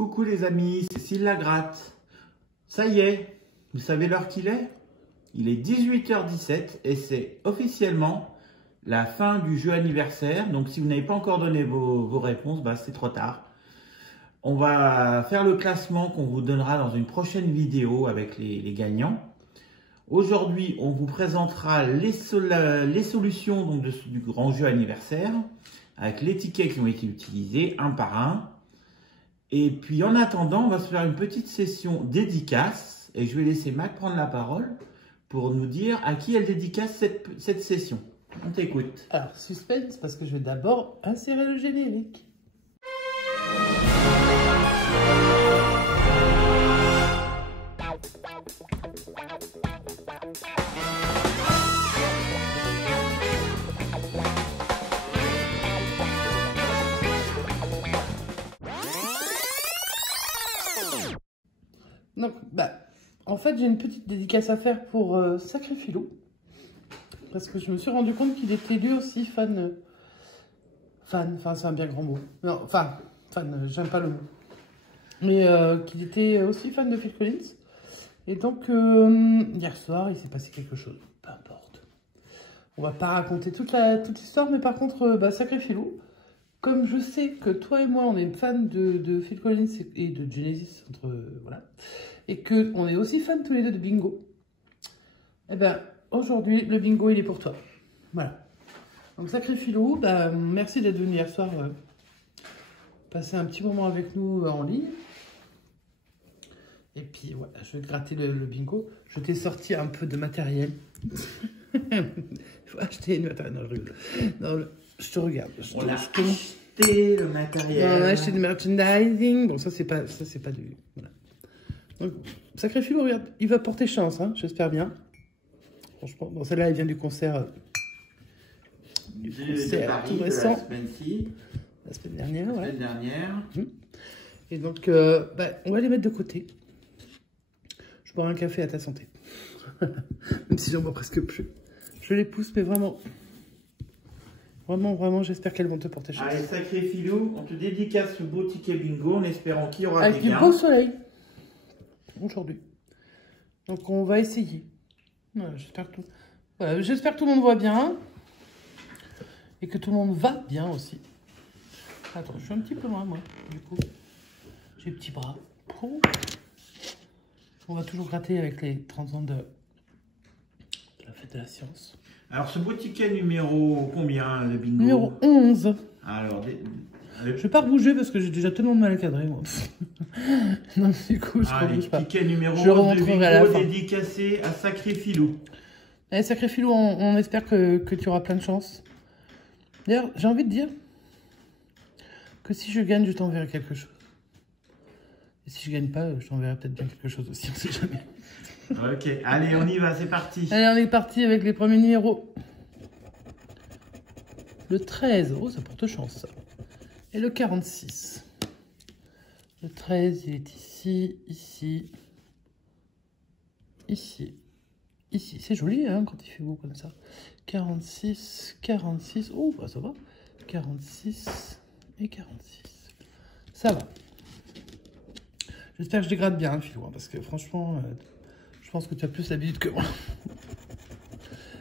Coucou les amis, Cécile Lagratte. Ça y est, vous savez l'heure qu'il est? Il est 18h17 et c'est officiellement la fin du jeu anniversaire. Donc si vous n'avez pas encore donné vos réponses, bah, c'est trop tard. On va faire le classement qu'on vous donnera dans une prochaine vidéo avec les gagnants. Aujourd'hui, on vous présentera les solutions donc, du grand jeu anniversaire avec les tickets qui ont été utilisés un par un. Et puis en attendant, on va se faire une petite session dédicace et je vais laisser Mac prendre la parole pour nous dire à qui elle dédicace cette session. On t'écoute. Alors, suspense, parce que je vais d'abord insérer le générique. Donc, en fait, j'ai une petite dédicace à faire pour Sacré Filou. Parce que je me suis rendu compte qu'il était lui aussi fan, enfin c'est un bien grand mot. Non, fan, j'aime pas le mot. Mais qu'il était aussi fan de Phil Collins. Et donc, hier soir, il s'est passé quelque chose. Peu importe. On va pas raconter toute l'histoire, mais par contre, Sacré Filou, comme je sais que toi et moi, on est fans de Phil Collins et de Genesis, voilà, et qu'on est aussi fans tous les deux de bingo, eh ben, aujourd'hui, le bingo, il est pour toi. Voilà. Donc, Sacré Filou, merci d'être venu hier soir passer un petit moment avec nous en ligne. Et puis, voilà, je vais gratter le bingo. Je t'ai sorti un peu de matériel. Il faut acheter une matériel. Non, je rigole. Non, je te regarde. On a acheté le matériel. On a acheté du merchandising. Bon, ça, c'est pas du... Voilà. Donc, Sacré Filou, regarde, il va porter chance, hein, j'espère bien. Franchement, bon, celle-là, elle vient du concert... de Paris, tout récent. La semaine dernière. La semaine dernière. Et donc, on va les mettre de côté. Je bois un café à ta santé. Même si j'en bois presque plus. Je les pousse, mais vraiment... Vraiment, j'espère qu'elles vont te porter chance. Allez, Sacré Filou, on te dédicace ce beau ticket bingo en espérant qu'il y aura avec du beau soleil. Aujourd'hui. Donc, on va essayer. Voilà, j'espère que tout le monde voit bien. Et que tout le monde va bien aussi. Attends, je suis un petit peu loin, moi. Du coup, j'ai les petits bras. On va toujours gratter avec les 30 ans de la fête de la science. Alors, ce beau ticket numéro combien, le bingo? Numéro 11. Alors, je vais pas bouger parce que j'ai déjà tellement de mal à cadrer, moi. Non, du coup, je ne bouge pas. Ticket numéro 11 je remontrerai de à la bingo fin. Dédicacé à Sacré Filou. Allez, Sacré Filou, on espère que tu auras plein de chance. D'ailleurs, j'ai envie de dire que si je gagne, je t'enverrai quelque chose. Et si je gagne pas, je t'enverrai peut-être bien quelque chose aussi, on sait jamais. Ok, allez, on y va, c'est parti. Allez, on est parti avec les premiers numéros. Le 13, oh, ça porte chance, ça. Et le 46. Le 13, il est ici, ici, ici, ici. C'est joli, hein, quand il fait beau comme ça. 46, 46, oh, ça va. 46 et 46. Ça va. J'espère que je dégrade bien, hein, Philou, hein, parce que franchement, je pense que tu as plus l'habitude que moi.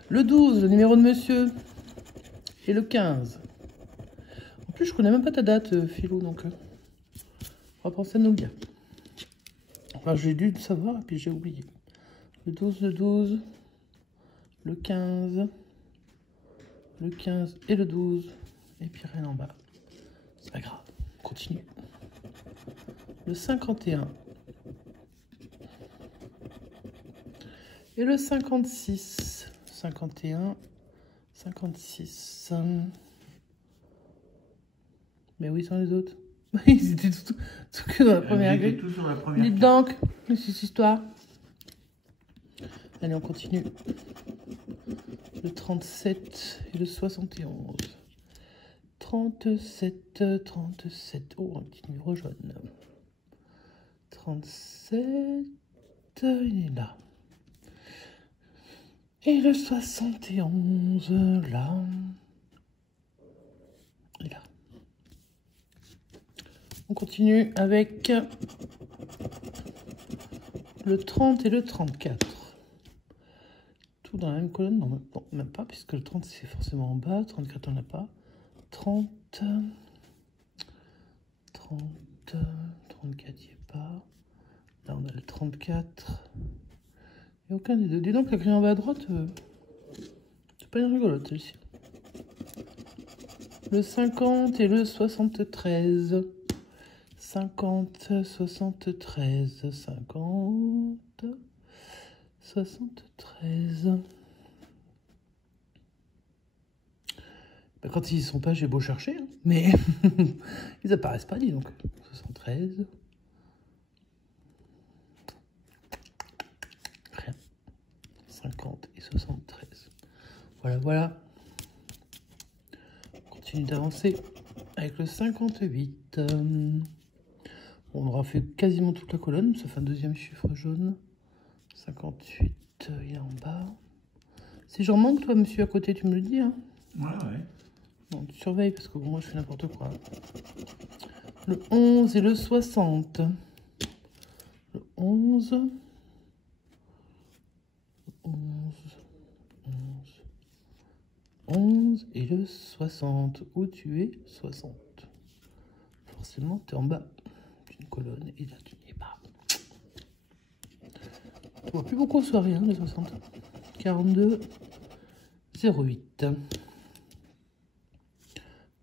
Le 12, le numéro de monsieur. Et le 15. En plus, je connais même pas ta date, Philou, donc on va penser à nous bien. Enfin, j'ai dû le savoir, et puis j'ai oublié. Le 12, le 15, le 15 et le 12. Et puis rien en bas. C'est pas grave, on continue. Le 51. Et le 56. 51, 56. Mais où ils sont les autres? Ils étaient tout que dans la première grille. Tout sur la première. Dites donc, c'est cette histoire. Allez, on continue. Le 37 et le 71. 37, 37. Oh, un petit numéro jaune. 37, il est là. Et le 71, là. Et là. On continue avec le 30 et le 34. Tout dans la même colonne? Non, même pas, puisque le 30 c'est forcément en bas. 34 on n'a pas. 30, 30, 34 il n'y est pas. Là on a le 34. Il n'y a aucun des deux. Dis donc la grille en bas à droite, c'est pas une rigolote celle-ci. Le 50 et le 73. 50, 73, 50, 73. Ben, quand ils y sont pas, j'ai beau chercher, hein, mais ils apparaissent pas, dis donc. 73. Rien. 50 et 73. Voilà, voilà. On continue d'avancer avec le 58. On aura fait quasiment toute la colonne, sauf un deuxième chiffre jaune. 58, il y a en bas. Si j'en manque, toi, monsieur, à côté, tu me le dis, hein? Ouais, ouais. Bon, tu surveilles, parce que moi, je fais n'importe quoi. Le 11 et le 60. Le 11. Le 11. 11. 11 et le 60. Où tu es? 60. Forcément, tu es en bas d'une colonne, et là, tu n'y es pas. On voit plus beaucoup en soirée, hein, les 60. 42, 08.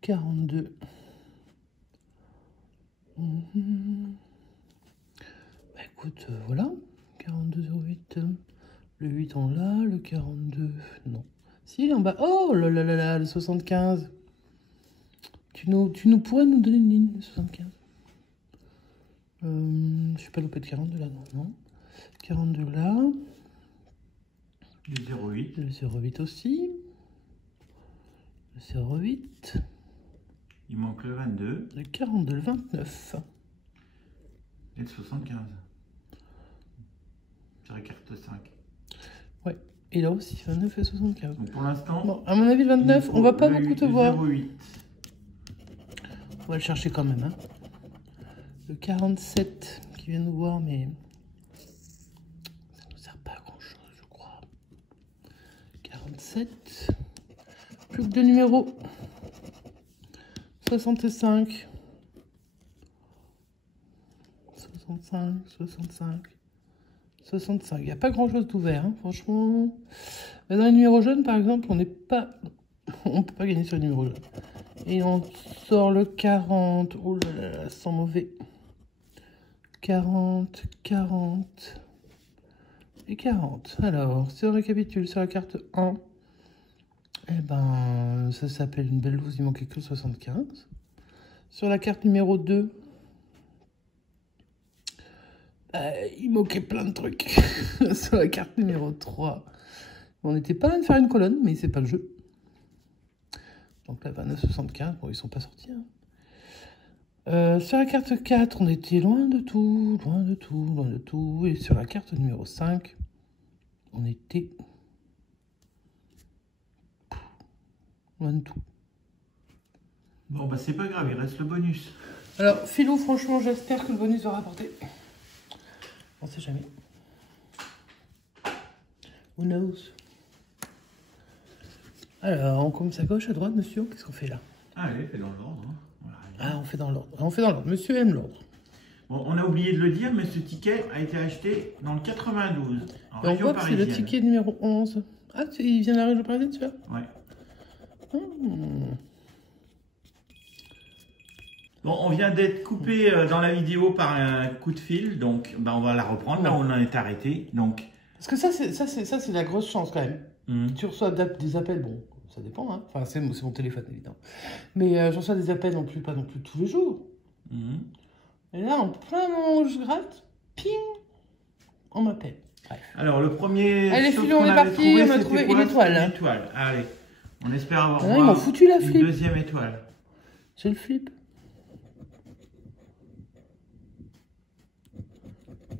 42. Bah écoute, voilà. 42, 08. Le 8 on l'a, le 42, non. Si, il est en bas. Oh là là là là, le 75. Tu nous pourrais nous donner une ligne, le 75. Je suis pas loupé de 42 là, non. 42 là. Le 08. Le 08 aussi. Le 08. Il manque le 22. Le 42, le 29. Et le 75. Sur la carte 5. Ouais. Et là aussi, 29 et 75. Donc pour l'instant... Bon, à mon avis, le 29, on va pas beaucoup te voir. 08. On va le chercher quand même. Hein. Le 47 qui vient nous voir, mais ça nous sert pas à grand chose, je crois. 47. Plus que deux numéros. 65. 65, 65. 65. Il n'y a pas grand chose d'ouvert, hein, franchement. Mais dans les numéros jaunes, par exemple, on n'est pas. On peut pas gagner sur les numéros jaunes. Et on sort le 40. Oh là là, là, sans mauvais. 40, 40 et 40. Alors, si on récapitule sur la carte 1, eh ben, ça s'appelle une belle loose, il manquait que 75. Sur la carte numéro 2, il manquait plein de trucs. Sur la carte numéro 3, on n'était pas loin de faire une colonne, mais c'est pas le jeu. Donc là, 29,75, bon, ils sont pas sortis. Hein. Sur la carte 4, on était loin de tout, loin de tout, loin de tout. Et sur la carte numéro 5, on était loin de tout. Bon, bah c'est pas grave, il reste le bonus. Alors, Philou, franchement, j'espère que le bonus va rapporter. On sait jamais. Who knows? Alors, on commence à gauche, à droite, monsieur. Qu'est-ce qu'on fait là? Allez, fais dans l'ordre. Hein. Voilà. Ah, on fait dans l'ordre. On fait dans l'ordre. Monsieur aime l'ordre. Bon, on a oublié de le dire, mais ce ticket a été acheté dans le 92, en Et on région voit que c'est parisienne. le ticket numéro 11. Ah, il vient de la région parisienne, tu vois? Ouais. Hmm. Bon, on vient d'être coupé dans la vidéo par un coup de fil, donc bah, on va la reprendre. Là, on en est arrêté. Donc... Parce que ça, c'est la grosse chance quand même. Tu reçois des appels, bon, ça dépend, hein. Enfin, c'est mon téléphone, évidemment. Mais je reçois des appels pas non plus tous les jours. Et là, en plein moment où je gratte, ping, on m'appelle. Bref. Alors, le premier. Allez, Philou, on est parti, on a trouvé une étoile. Une étoile. Allez, on espère avoir ils m'ont foutu la flip. Une deuxième étoile. J'ai le flip.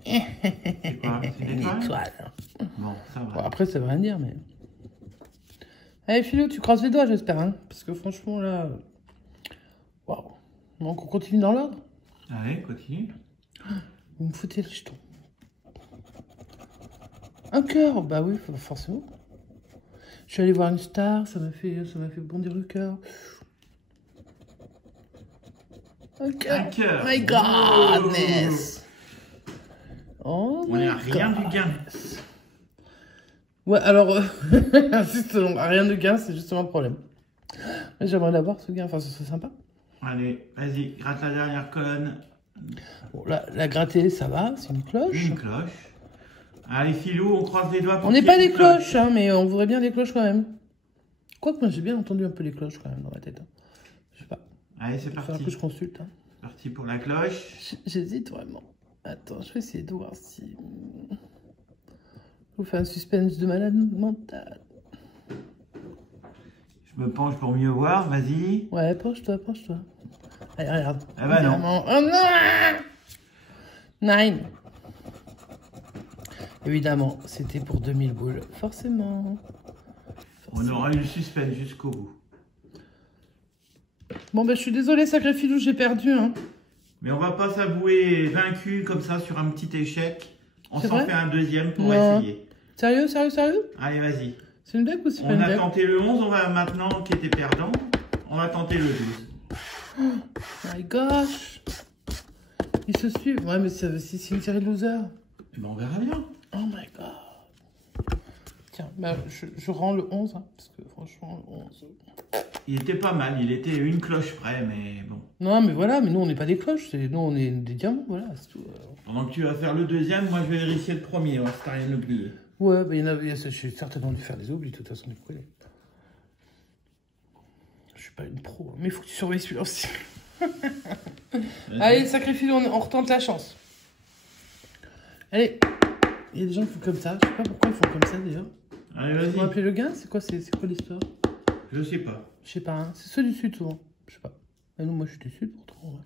C'est quoi? C'est une étoile? Bon, ça va. Bon, après, ça veut rien dire, mais... Allez, Philou, tu crosses les doigts, j'espère, hein, parce que franchement, là... Waouh. Donc, on continue dans l'ordre? Allez, continue. Vous me foutez le jeton. Un cœur, bah oui, forcément. Je suis allée voir une star, ça m'a fait bondir le cœur. Un cœur. Un cœur. My godness. Oh, On est à rien du gain. Ouais, alors, justement, rien de gain, c'est justement le problème. J'aimerais l'avoir, ce gain, enfin, ce serait sympa. Allez, vas-y, gratte la dernière colonne. Bon, la gratter, ça va, c'est une cloche. Une cloche. Allez, Philou, on croise les doigts pour On n'est qu'il y pas ait des une cloche. cloches, hein, mais on voudrait bien des cloches quand même. Quoique, moi, j'ai bien entendu un peu les cloches quand même dans ma tête. Hein. Je sais pas. Allez, c'est Il va falloir que parti. je consulte. Hein. Parti pour la cloche. J'hésite vraiment. Attends, je vais essayer de voir si... Je vous fais un suspense de malade mental. Je me penche pour mieux voir, vas-y. Ouais, penche-toi, penche-toi. Allez, regarde. Ah bah non. Évidemment. Oh non 9. Évidemment, c'était pour 2000 boules. Forcément. On aura eu le suspense jusqu'au bout. Bon, ben, je suis désolée, sacré filou, j'ai perdu. Hein. Mais on va pas s'avouer vaincu comme ça sur un petit échec. On C'est s'en vrai fait un deuxième pour Non. essayer. Sérieux, sérieux, sérieux? Allez, vas-y. C'est une blague ou c'est pas On une a blague? tenté le 11, on va maintenant, qui était perdant, on va tenter le 12. Oh my gosh. Ils se suivent. Ouais, mais c'est une série de losers. Ben, on verra bien. Oh my god. Tiens, bah, je rends le 11, hein, parce que franchement, le 11... Il était pas mal, il était une cloche près, mais bon. Non, mais voilà, mais nous, on n'est pas des cloches, nous, on est des diamants, voilà, c'est tout. Pendant que tu vas faire le deuxième, moi je vais vérifier le premier, on va se rien oublier. Ouais, bah, je suis certainement dû faire des oublis, de toute façon, du coup. Je suis pas une pro, mais il faut que tu surveilles celui-là aussi. Allez, sacrifie, on retente la chance. Allez, il y a des gens qui font comme ça, je sais pas pourquoi ils font comme ça, d'ailleurs. Allez, Ils vont vas-y. appeler le gain, c'est quoi l'histoire? Je sais pas. Je sais pas, hein. C'est ceux du sud souvent. Je sais pas. Ah non, moi je suis du sud pourtant. Ouais.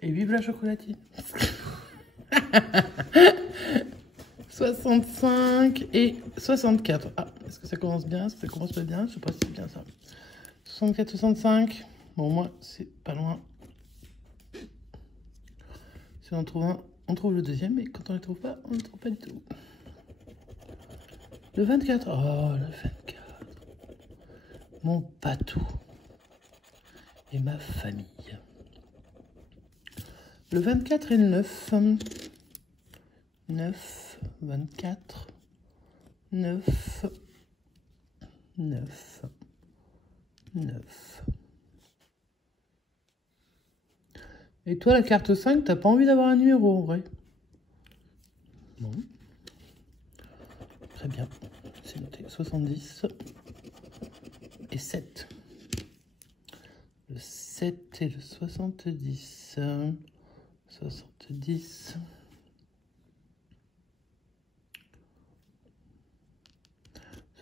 Et vive la chocolatine. 65 et 64. Ah, est-ce que ça commence bien? Est-ce que ça commence pas bien? Je sais pas si c'est bien ça. 64, 65. Bon, moi, c'est pas loin. Si on en trouve un, on trouve le deuxième, mais quand on ne le trouve pas, on ne le trouve pas du tout. Le 24. Oh, le 24. Mon bateau et ma famille. Le 24 et le 9. 9, 24, 9, 9, 9. Et toi, la carte 5, t'as pas envie d'avoir un numéro, en vrai? Non. Très bien. C'est noté. 70 et 7. Le 7 et le 70. 70.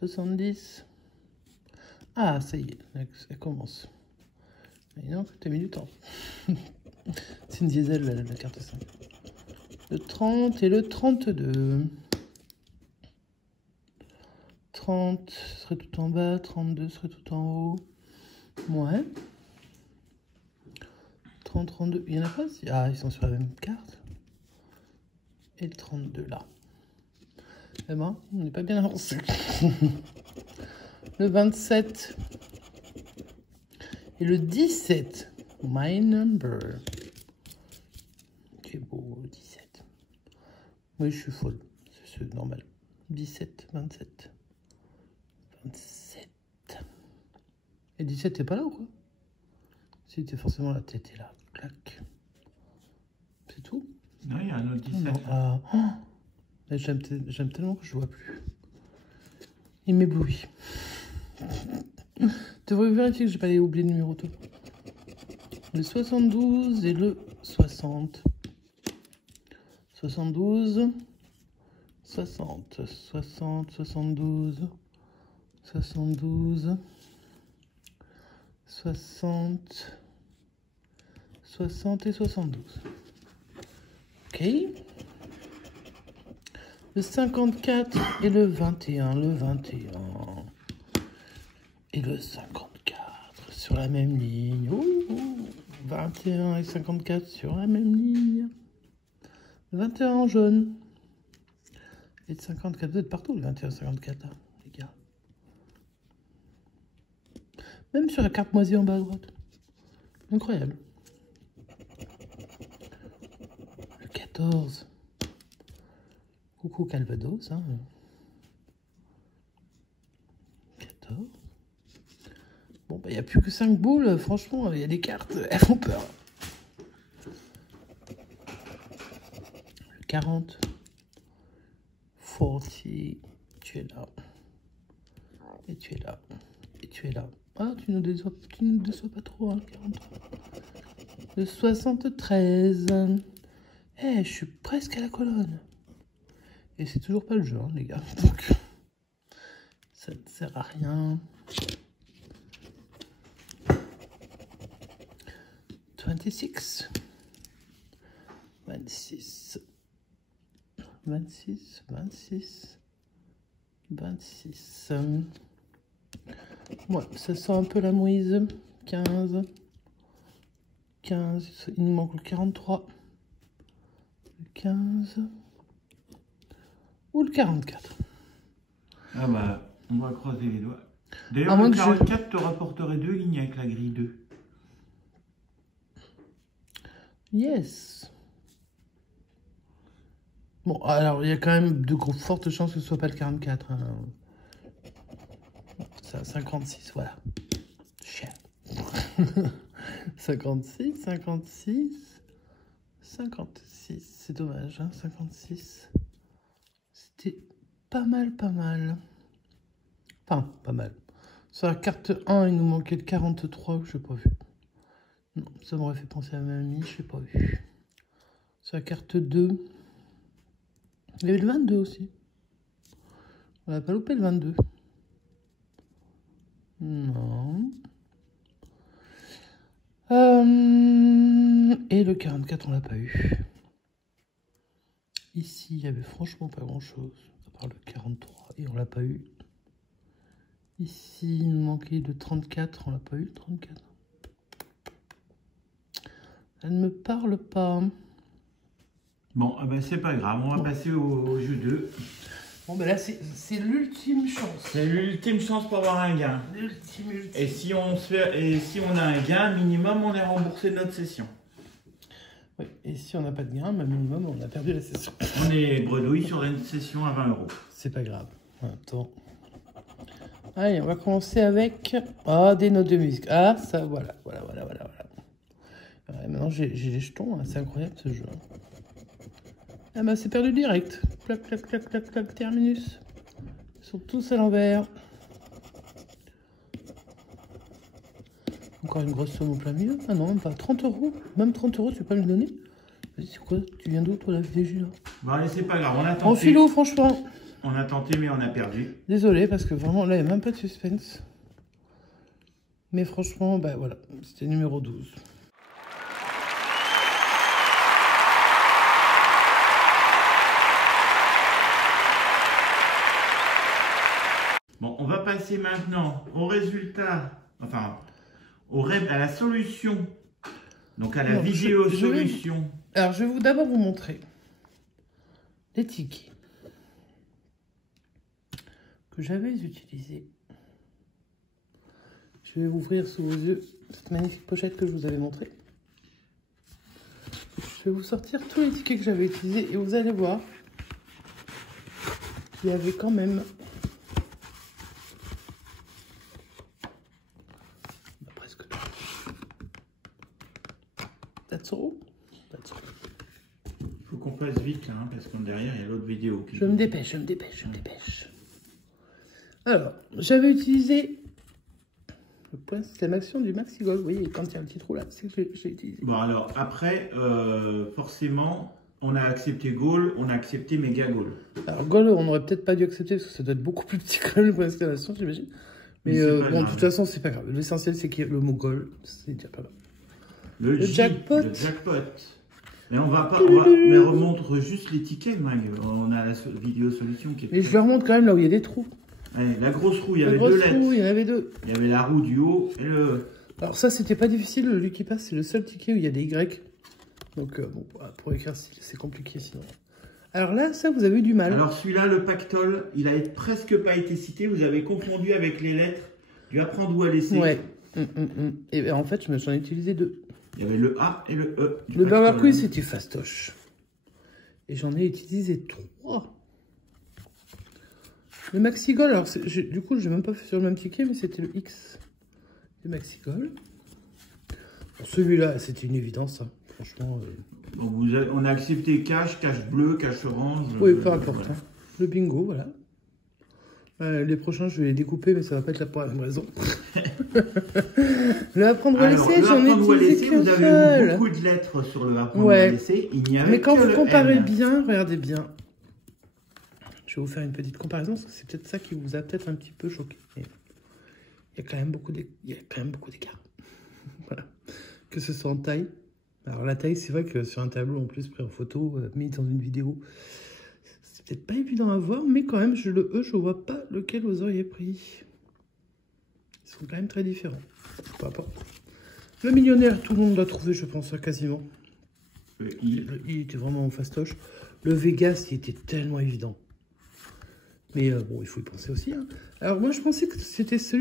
70. Ah, ça y est, ça commence. Mais non, t'as mis du temps. C'est une diesel, la carte 5. Le 30 et le 32. 30 serait tout en bas, 32 serait tout en haut. Ouais. 30, 32, il y en a pas? Ah, ils sont sur la même carte. Et le 32 là. Eh ben, on n'est pas bien avancé. Le 27 et le 17. My number. C'est beau, le 17. Oui, je suis folle. C'est normal. 17, 27. 27. Et 17, t'es pas là ou quoi? Si, t'es forcément la tête est là. Clac. C'est tout? Non, il y a un autre 17. Non. Ah. Oh. J'aime tellement que je vois plus. Il m'éblouit. Tu devrais vérifier que j'ai pas oublié le numéro tout. Le 72 et le 60. 72, 60, 60, 72, 72, 60, 60 et 72. Ok. Le 54 et le 21, le 21 et le 54 sur la même ligne. Ouh, ouh. 21 et 54 sur la même ligne. 21 en jaune. Et de 54, vous êtes partout, le 21 et 54, là, les gars. Même sur la carte moisie en bas à droite. Incroyable. Le 14. Coucou Calvados, hein. 14. Bon, bah, il n'y a plus que 5 boules. Franchement, il y a des cartes, elles font peur. Le 40. 40. Tu es là. Et tu es là. Et tu es là. Ah, tu nous déçois pas trop, hein, 43. Le 73. Eh, je suis presque à la colonne. Et c'est toujours pas le jeu, hein, les gars. Donc, ça ne sert à rien. 26. 26. 26. 26. 26. Ouais, ça sent un peu la mouise. 15. 15. Il nous manque le 43. Le 15. Ou le 44. Ah bah, on va croiser les doigts. D'ailleurs, le 44 te rapporterait 2 lignes avec la grille 2. Yes. Bon, alors, il y a quand même de fortes chances que ce soit pas le 44. Hein. Ça, 56, voilà. Cher. 56, 56, 56. C'est dommage, hein, 56. C'était pas mal, pas mal. Enfin, pas mal. Sur la carte 1, il nous manquait le 43 que je n'ai pas vu. Non, ça m'aurait fait penser à ma mamie, je n'ai pas vu. Sur la carte 2, il y avait le 22 aussi. On n'a pas loupé le 22. Non. Et le 44, on l'a pas eu. Ici, il y avait franchement pas grand-chose, à part le 43, et on l'a pas eu. Ici, il nous manquait le 34, on l'a pas eu, le 34. Elle ne me parle pas. Bon, ben c'est pas grave, on va passer au jeu 2. Bon, ben là, c'est l'ultime chance. C'est l'ultime chance pour avoir un gain. L'ultime. Et si on a un gain, minimum, on est remboursé de notre session. Oui, et si on n'a pas de gain, minimum, on a perdu la session. On est bredouille sur une session à 20 €. C'est pas grave. Attends. Allez, on va commencer avec des notes de musique. Ah, ça, voilà. Ouais, maintenant, j'ai les jetons. Hein. C'est incroyable, ce jeu. Ah bah, c'est perdu direct. Clac, clac, clac, clac, clac, terminus. Ils sont tous à l'envers. Encore une grosse somme au plein milieu. Ah non, même pas. 30 €. Même 30 €, tu peux pas me le donner? Vas-y, c'est quoi? Tu viens d'où, toi, la FDJ, là? Bon, allez, c'est pas grave, on a tenté. En philo, franchement. On a tenté, mais on a perdu. Désolé, parce que vraiment, là, il n'y a même pas de suspense. Mais franchement, bah voilà, c'était numéro 12. Bon, on va passer maintenant au résultat, enfin, à la solution. Donc, à la vidéo solution. Alors, je vais d'abord vous montrer les tickets que j'avais utilisés. Je vais ouvrir sous vos yeux cette magnifique pochette que je vous avais montrée. Je vais vous sortir tous les tickets que j'avais utilisés et vous allez voir qu'il y avait quand même presque tout. That's all. Il faut qu'on fasse vite là, hein, parce que derrière il y a l'autre vidéo. Je me dépêche. Alors, j'avais utilisé le point système action du MaxiGol. Vous voyez, quand il y a un petit trou là, c'est que j'ai utilisé. Bon, alors après, forcément, on a accepté Gaulle, on a accepté Méga Gaulle. Alors, Gaulle, on n'aurait peut-être pas dû accepter parce que ça doit être beaucoup plus petit que le point système action, j'imagine. Mais bon, de toute façon, c'est pas grave. L'essentiel, c'est qu'il y a le mot Gaulle. C'est déjà pas mal. Le jackpot. Le jackpot. Mais on va pas. Mais on remontre juste les tickets, Mag. On a la vidéo solution qui est. Mais je leur montre quand même là où il y a des trous. Allez, la grosse roue, il y avait deux lettres. Il y en avait deux. Il y avait la roue du haut et le. Alors ça, c'était pas difficile, le Lucky Pass, c'est le seul ticket où il y a des Y. Donc bon, pour écrire, c'est compliqué sinon. Alors là, ça, vous avez eu du mal. Alors celui-là, le pactole, il a presque pas été cité. Vous avez confondu avec les lettres du apprendre ou à laisser. Ouais. Et ben, en fait, j'en ai utilisé 2. Il y avait le A et le E. Le Burger Quiz, c'était fastoche. Et j'en ai utilisé 3. Le Maxigol, alors du coup, je n'ai même pas fait sur le même ticket, mais c'était le X du Maxigol. Celui-là, c'était une évidence, hein. Franchement. Donc on a accepté cash, cash bleu, cash orange. Oui, peu importe. Voilà. Hein. Le bingo, voilà. Les prochains, je vais les découper, mais ça va pas être pour la même raison. Le apprendre à laisser, j'en ai utilisé qu'un Vous avez seul. eu beaucoup de lettres sur le apprendre à laisser. Il n'y avait mais quand que vous le comparez N. bien, regardez bien. Je vais vous faire une petite comparaison, parce que c'est peut-être ça qui vous a peut-être un petit peu choqué. Mais il y a quand même beaucoup d'écart. Voilà. Que ce soit en taille. Alors la taille, c'est vrai que sur un tableau en plus pris en photo, mis dans une vidéo, c'est peut-être pas évident à voir, mais quand même, je vois pas lequel vous auriez pris. Ils sont quand même très différents. Peu importe. Le millionnaire, tout le monde l'a trouvé, je pense, quasiment. Le I était vraiment fastoche. Le Vegas, il était tellement évident. Mais bon, il faut y penser aussi. Hein. Alors moi, je pensais que c'était sur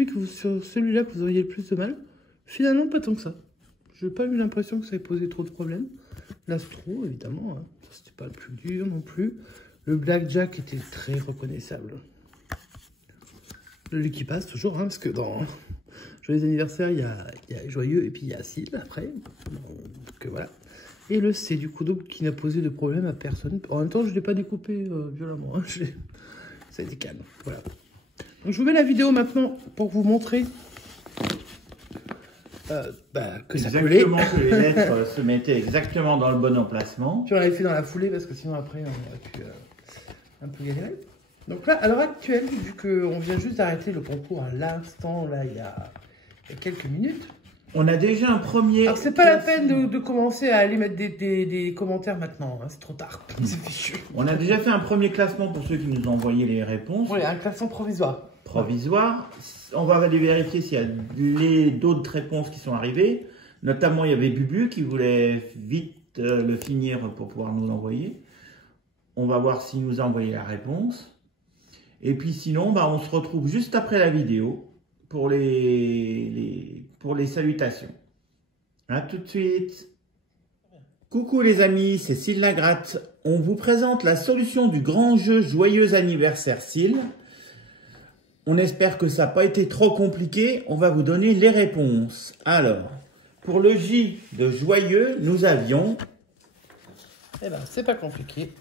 celui-là que vous auriez le plus de mal. Finalement, pas tant que ça. Je n'ai pas eu l'impression que ça ait posé trop de problèmes. L'Astro, évidemment, hein. C'était pas le plus dur non plus. Le Blackjack était très reconnaissable. Le Lucky Pass, toujours, hein, parce que dans Joyeux anniversaire, il y a Joyeux et puis il y a Sil après. Donc voilà. Et le C du coup double qui n'a posé de problème à personne. En même temps, je ne l'ai pas découpé violemment. Hein. Ça a été calme. Voilà. Donc je vous mets la vidéo maintenant pour vous montrer que ça collait. Exactement, que les lettres se mettaient exactement dans le bon emplacement. Puis on l'avait fait dans la foulée parce que sinon après on aurait pu un peu galérer. Donc là, à l'heure actuelle, vu qu'on vient juste d'arrêter le concours à l'instant, là, il y a quelques minutes. On a déjà un premier... Alors c'est pas la peine de commencer à aller mettre des commentaires maintenant, hein, c'est trop tard, c'est fichu. On a déjà fait un premier classement pour ceux qui nous ont envoyé les réponses. Oui, un classement provisoire. On va aller vérifier s'il y a d'autres réponses qui sont arrivées. Notamment, il y avait Bubu qui voulait vite le finir pour pouvoir nous l'envoyer. On va voir s'il nous a envoyé la réponse. Et puis sinon, on se retrouve juste après la vidéo pour les salutations. A tout de suite. Coucou les amis, c'est Sil Lagratte. On vous présente la solution du grand jeu Joyeux anniversaire Sil. On espère que ça n'a pas été trop compliqué. On va vous donner les réponses. Alors, pour le J de Joyeux, nous avions... Eh ben, c'est pas compliqué.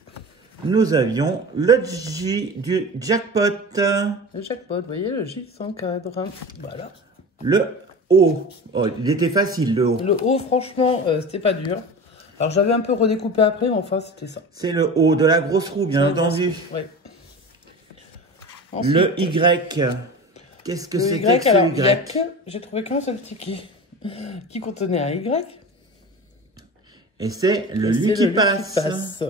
Nous avions le J du jackpot. Le jackpot, vous voyez, le J sans cadre. Voilà. Le O. Oh, il était facile, le O. Le O, franchement, c'était pas dur. Alors, j'avais un peu redécoupé après, mais enfin, c'était ça. C'est le O de la grosse roue, bien entendu. Ouais. Ensuite, le Y. Qu'est-ce que c'est que ce Y? J'ai trouvé qu'un seul ticket qui contenait un Y. Et c'est le Lucky Pass.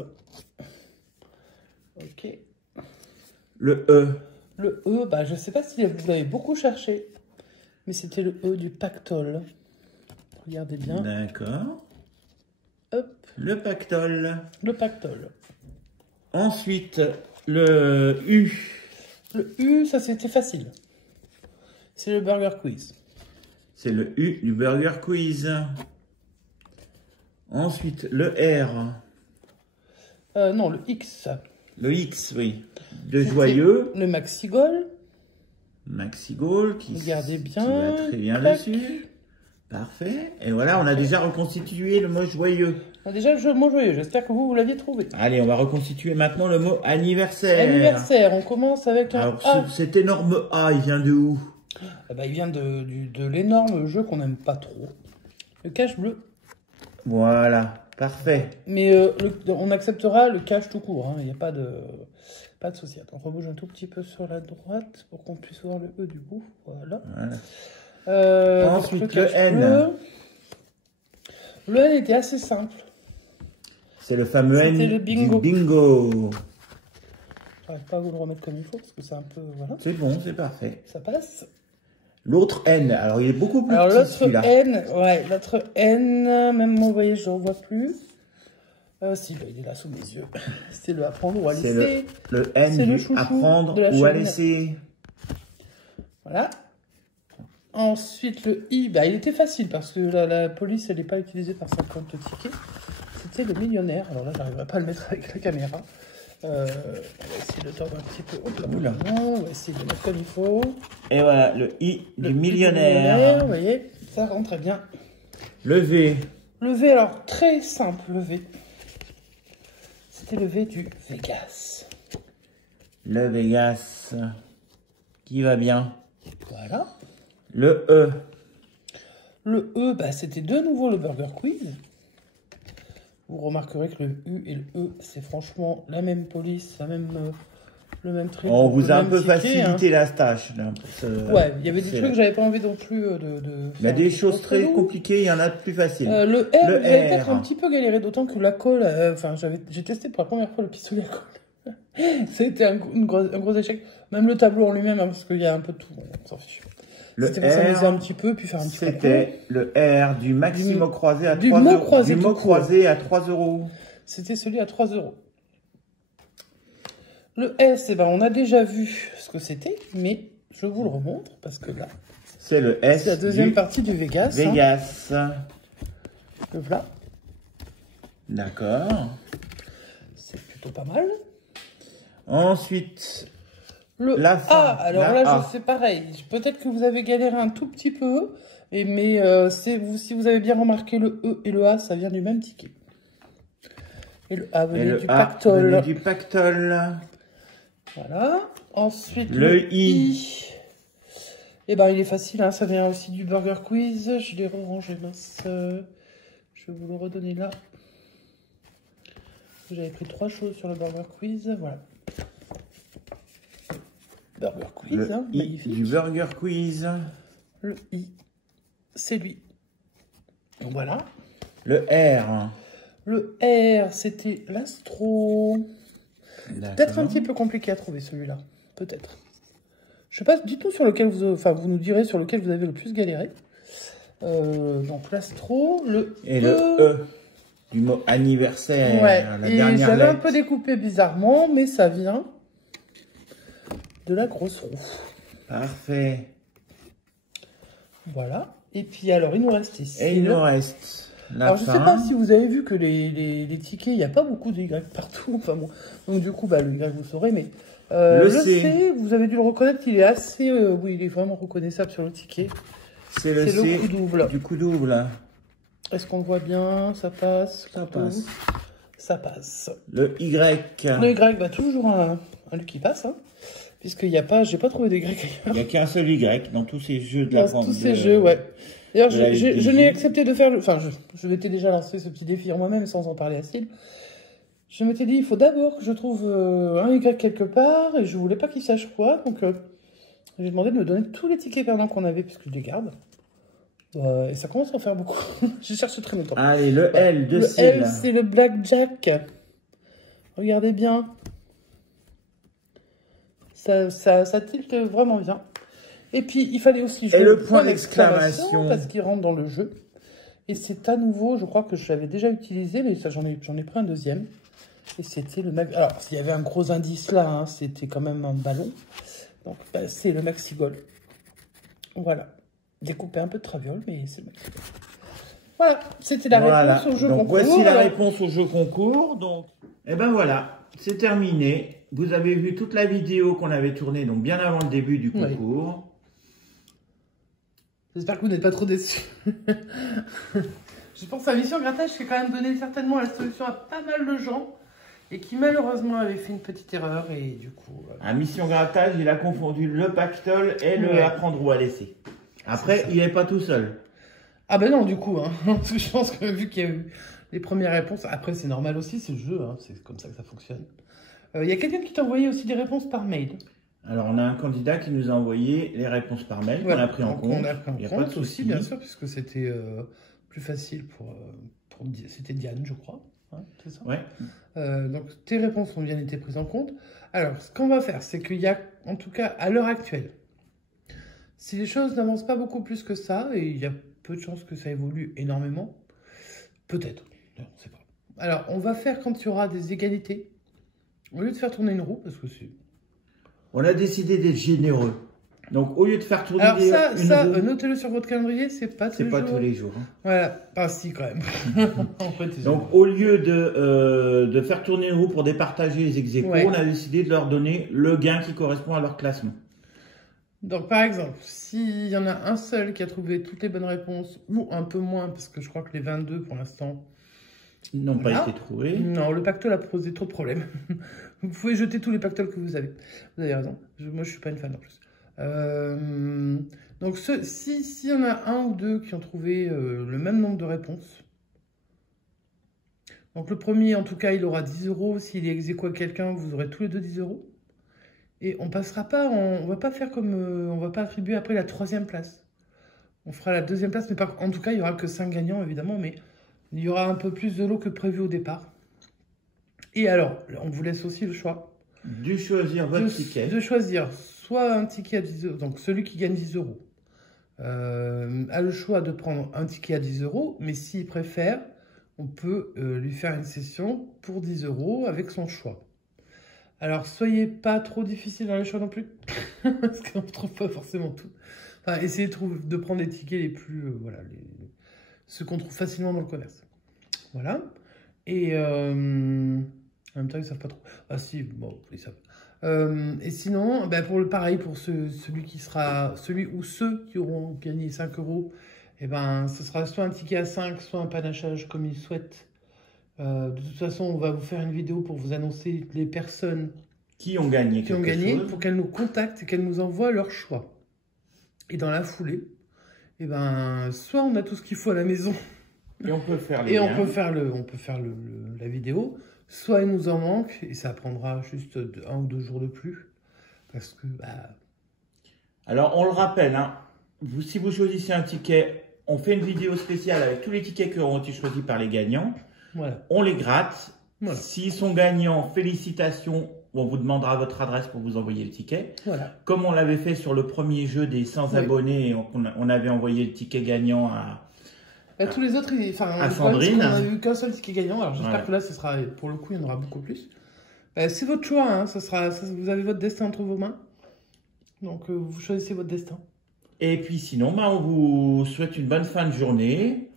Ok. Le E. Le E, je ne sais pas si vous l'avez beaucoup cherché, mais c'était le E du pactole. Regardez bien. D'accord. Hop. Le pactole. Le pactole. Ensuite, le U. Le U, ça c'était facile. C'est le Burger Quiz. C'est le U du Burger Quiz. Ensuite, le R. Non, le X. Le X, oui. De Joyeux. Le Maxigol. Maxigol qui va très bien dessus. Parfait. Et voilà, on a déjà reconstitué le mot joyeux. Déjà le mot joyeux, j'espère que vous l'aviez trouvé. Allez, on va reconstituer maintenant le mot anniversaire. Anniversaire, on commence avec un A. Cet énorme A, il vient de où? Il vient de l'énorme jeu qu'on n'aime pas trop. Le cache bleu. Voilà, parfait. Mais on acceptera le cache tout court, il n'y a pas de souci. Attends, on rebouge un tout petit peu sur la droite pour qu'on puisse voir le E du bout. Voilà. Ensuite, le N. Le N était assez simple. C'est le fameux N le bingo. du bingo. J'arrive pas à vous le remettre comme il faut parce que c'est un peu... Voilà. C'est bon, c'est parfait. Ça passe. L'autre N, alors il est beaucoup plus Alors petit l'autre celui-là. N, ouais, l'autre N, même moi, vous voyez, je ne revois plus. Si, bah, il est là sous mes yeux. C'est le apprendre ou à C'est laisser. le N C'est le du chouchou apprendre de la ou à chaîne. laisser. Voilà. Ensuite, le I, bah, il était facile parce que la police, elle n'est pas utilisée par 50 tickets. C'était le millionnaire. Alors là, j'arriverai pas à le mettre avec la caméra. On va essayer de tordre un petit peu. Hop là, Oula. on va essayer de mettre comme il faut. Et voilà, le I Le du I millionnaire. vous voyez, ça rentre très bien. Le V. Le V, alors, très simple, le V. C'était le V du Vegas. Le Vegas. Qui va bien. Voilà. Le E. Le E, bah, c'était de nouveau le Burger Quiz. Vous remarquerez que le U et le E, c'est franchement la même police, le même truc. On vous a un peu ticket, facilité la tâche. Là, ouais, il y avait des trucs que j'avais pas envie non plus de Il y a des choses très compliquées. compliquées, il y en a de plus faciles. Le R, Le j'avais R. peut-être un petit peu galéré, d'autant que la colle, enfin, j'ai testé pour la première fois le pistolet à colle. C'était un gros échec. Même le tableau en lui-même, hein, parce qu'il y a un peu de tout, on s'en fiche. C'était pour s'amuser un petit peu, puis faire un petit C'était le R du Maximo croisé à 3 du mot euros. croisé Du mot tout court. croisé à 3 euros. C'était celui à 3 euros. Le S, eh ben, on a déjà vu ce que c'était, mais je vous le remontre, parce que là, C'est le S c'est la deuxième du partie du Vegas. Vegas. Le voilà. D'accord. C'est plutôt pas mal. Ensuite, Le la fin, A, alors la là, A. je sais pareil. Peut-être que vous avez galéré un tout petit peu, mais si vous avez bien remarqué, le E et le A, ça vient du même ticket. Et le A Et venait le du A pactole. venait du pactole. Voilà. Ensuite, Le I. Eh ben, il est facile, hein, ça vient aussi du Burger Quiz. Je l'ai rangé, mince. Je vais vous le redonner là. J'avais pris 3 choses sur le Burger Quiz. Voilà. Burger Quiz, Le hein, I magnifique. du Burger Quiz. Le I, c'est lui. Donc voilà. Le R. Le R, c'était l'astro. Peut-être un petit peu compliqué à trouver celui-là. Peut-être. Je sais pas, dites-nous sur lequel vous nous direz sur lequel vous avez le plus galéré. Donc l'astro, le Et le E du mot anniversaire. Ouais, La et dernière j'avais un lettre. peu découpé bizarrement, mais ça vient de la grosse roue. Parfait. Voilà. Et puis alors, il nous reste ici. Et il nous reste la Alors, je fin. sais pas si vous avez vu que les tickets, il n'y a pas beaucoup de Y partout. Enfin bon. Donc, du coup, bah, le Y, vous saurez. Mais Le le C. C, vous avez dû le reconnaître, il est assez. Oui, il est vraiment reconnaissable sur le ticket. C'est le C'est le C coup double. du coup double. Est-ce qu'on le voit bien? Ça passe. Ça plutôt. passe. Ça passe. Le Y. Le Y, bah, toujours un lui qui passe. Hein, puisqu'il n'y a pas. J'ai pas trouvé de Y ailleurs. Il n'y a qu'un seul Y dans tous ces jeux de la Dans tous ces jeux, ouais. D'ailleurs, de la je FDJ. n'ai accepté de faire le... Enfin, je m'étais déjà lancé ce petit défi en moi-même sans en parler à Syl. Je m'étais dit, il faut d'abord que je trouve un Y quelque part, et je voulais pas qu'il sache quoi, donc j'ai demandé de me donner tous les tickets perdants qu'on avait, puisque je les garde. Et ça commence à en faire beaucoup. J'ai cherché très longtemps. Allez, le L de Le Syl. L, c'est le Blackjack. Regardez bien. Ça tilte vraiment bien. Et puis, il fallait aussi jouer le point d'exclamation. parce qu'il rentre dans le jeu. Et c'est à nouveau, je crois que je l'avais déjà utilisé, mais ça j'en ai pris un deuxième. Et c'était le Maxi... Alors, s'il y avait un gros indice là, hein, c'était quand même un ballon. Donc, bah, c'est le Maxi Goal. Voilà. Découpé un peu de traviole, mais c'est le Maxi Goal. Voilà, c'était la réponse au jeu donc, concours. voici la réponse au jeu concours. Donc, et ben voilà, c'est terminé. Vous avez vu toute la vidéo qu'on avait tournée, donc bien avant le début du concours. J'espère que vous n'êtes pas trop déçus. Je pense à Mission Grattage qui a quand même donné certainement la solution à pas mal de gens et qui malheureusement avait fait une petite erreur et du coup... À Mission Grattage, il a confondu le pactole et le apprendre ou à laisser. Après, il n'est pas tout seul. Ah ben non, du coup, hein. Parce que je pense que vu qu'il y a eu les premières réponses, après c'est normal aussi, c'est le jeu, hein. C'est comme ça que ça fonctionne. Il y a quelqu'un qui t'a envoyé aussi des réponses par mail. Alors, on a un candidat qui nous a envoyé les réponses par mail, qu'on a pris en compte. On a pris en Il n'y a compte pas de souci. aussi, bien sûr, puisque c'était plus facile pour c'était Diane, je crois. Hein, c'est ça. Ouais. Donc, tes réponses ont bien été prises en compte. Alors, ce qu'on va faire, c'est qu'il y a, en tout cas, à l'heure actuelle, Si les choses n'avancent pas beaucoup plus que ça, et il y a peu de chances que ça évolue énormément, peut-être, on ne sait pas. Alors, on va faire quand il y aura des égalités, au lieu de faire tourner une roue, parce que c'est... On a décidé d'être généreux. Donc, au lieu de faire tourner Alors ça, une roue, notez-le sur votre calendrier, c'est pas tous les jours. c'est pas tous les jours. Hein. Voilà, pas si quand même. En fait, Donc, au lieu de faire tourner une roue pour départager les ex-aequo, Ouais. on a décidé de leur donner le gain qui correspond à leur classement. Donc, par exemple, s'il y en a un seul qui a trouvé toutes les bonnes réponses, ou un peu moins, parce que je crois que les 22, pour l'instant... Ils n'ont Voilà. pas été trouvés. Non, le pactole a posé trop de problèmes. Vous pouvez jeter tous les pactoles que vous avez. Vous avez raison. Moi, je suis pas une fan en plus. Donc, s'il y en a un ou deux qui ont trouvé le même nombre de réponses, donc le premier, en tout cas, il aura 10 €. S'il est ex-aequo à quelqu'un, vous aurez tous les deux 10 €. Et on passera pas, on va pas faire comme, on va pas attribuer après la 3e place. On fera la 2e place, mais en tout cas, il y aura que 5 gagnants, évidemment, mais il y aura un peu plus de lots que prévu au départ. Et alors, on vous laisse aussi le choix. De choisir votre ticket. De choisir soit un ticket à 10 €, donc celui qui gagne 10 € a le choix de prendre un ticket à 10 €, mais s'il préfère, on peut lui faire une session pour 10 € avec son choix. Alors, soyez pas trop difficile dans les choix non plus, parce qu'on ne trouve pas forcément tout. Enfin, essayez de prendre les tickets les plus, voilà, ceux qu'on trouve facilement dans le commerce. Voilà. Et en même temps, ils ne savent pas trop. Ah si, bon, ils savent. Et sinon, ben pareil, pour celui ou ceux qui auront gagné 5 €, eh ben, ce sera soit un ticket à 5, soit un panachage comme ils souhaitent. De toute façon, on va vous faire une vidéo pour vous annoncer les personnes Qui ont gagné pour qu'elles nous contactent et qu'elles nous envoient leur choix. Et dans la foulée, eh ben, soit on a tout ce qu'il faut à la maison Et on peut faire les et liens. on peut faire la vidéo, soit il nous en manque et ça prendra juste 1 ou 2 jours de plus. Parce que, bah... Alors, on le rappelle, hein, si vous choisissez un ticket, on fait une vidéo spéciale avec tous les tickets qui auront été choisis par les gagnants. Voilà. On les gratte. Voilà. S'ils sont gagnants, félicitations. On vous demandera votre adresse pour vous envoyer le ticket. Voilà. Comme on l'avait fait sur le premier jeu des 100 abonnés, on avait envoyé le ticket gagnant à Tous les autres, Sandrine. on n'a eu qu'un seul ticket gagnant. Alors j'espère Ouais. que là, ce sera, pour le coup, il y en aura beaucoup plus. C'est votre choix, hein, vous avez votre destin entre vos mains. Donc vous choisissez votre destin. Et puis sinon, on vous souhaite une bonne fin de journée.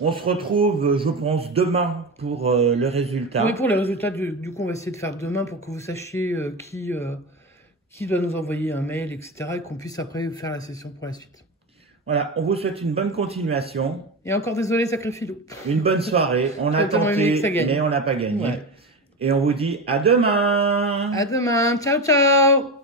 On se retrouve, je pense, demain pour le résultat. Oui, pour les résultats, du coup, on va essayer de faire demain pour que vous sachiez qui doit nous envoyer un mail, etc. Et qu'on puisse après faire la session pour la suite. Voilà, on vous souhaite une bonne continuation. Et encore désolé, sacré filou. Une bonne soirée. On a J'ai tellement aimé que ça tenté, gagne. mais on n'a pas gagné. Ouais. Et on vous dit à demain. À demain. Ciao, ciao.